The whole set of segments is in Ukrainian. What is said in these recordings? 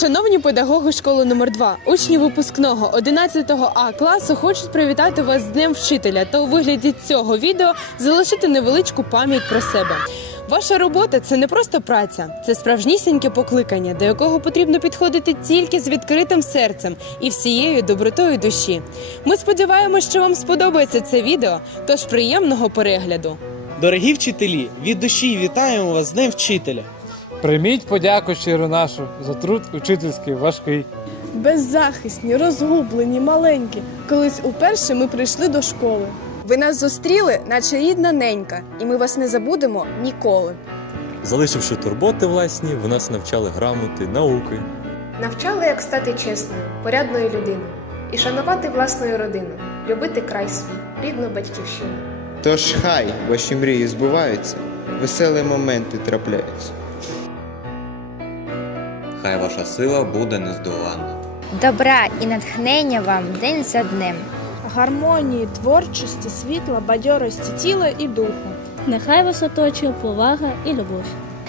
Шановні педагоги школи номер 2 учні випускного 11 А класу хочуть привітати вас з Днем вчителя та у вигляді цього відео залишити невеличку пам'ять про себе. Ваша робота це не просто праця, це справжнісіньке покликання, до якого потрібно підходити тільки з відкритим серцем і всією добротою душі. Ми сподіваємось, що вам сподобається це відео, тож приємного перегляду. Дорогі вчителі, від душі вітаємо вас з Днем вчителя. Прийміть подяку щиро нашу за труд учительський важкий. Беззахисні, розгублені, маленькі. Колись уперше ми прийшли до школи. Ви нас зустріли, наче рідна ненька, і ми вас не забудемо ніколи. Залишивши турботи власні, ви нас навчали грамоти, науки. Навчали, як стати чесною, порядною людиною і шанувати власну родину, любити край свій, рідну батьківщину. Тож хай ваші мрії збуваються, веселі моменти трапляються. Хай ваша сила буде нездоланна. Добра і натхнення вам день за днем. Гармонії, творчості, світла, бадьорості тіла і духу. Нехай вас оточує повага і любов.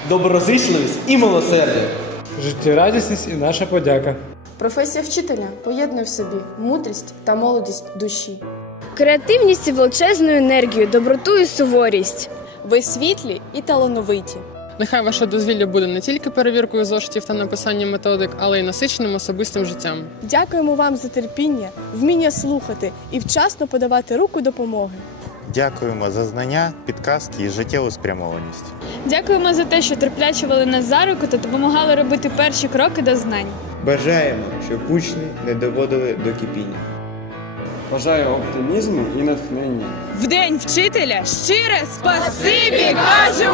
Доброзичливість і милосердя. Життєрадісність і наша подяка. Професія вчителя поєднує в собі мудрість та молодість душі. Креативність і величезну енергію, доброту і суворість. Ви світлі і талановиті. Нехай ваше дозвілля буде не тільки перевіркою зошитів та написанням методик, але й насиченим особистим життям. Дякуємо вам за терпіння, вміння слухати і вчасно подавати руку допомоги. Дякуємо за знання, підказки і життєву спрямованість. Дякуємо за те, що терпляче вели нас за руку та допомагали робити перші кроки до знань. Бажаємо, щоб учні не доводили до кипіння. Бажаю оптимізму і натхнення. В день вчителя щире спасибі кажу!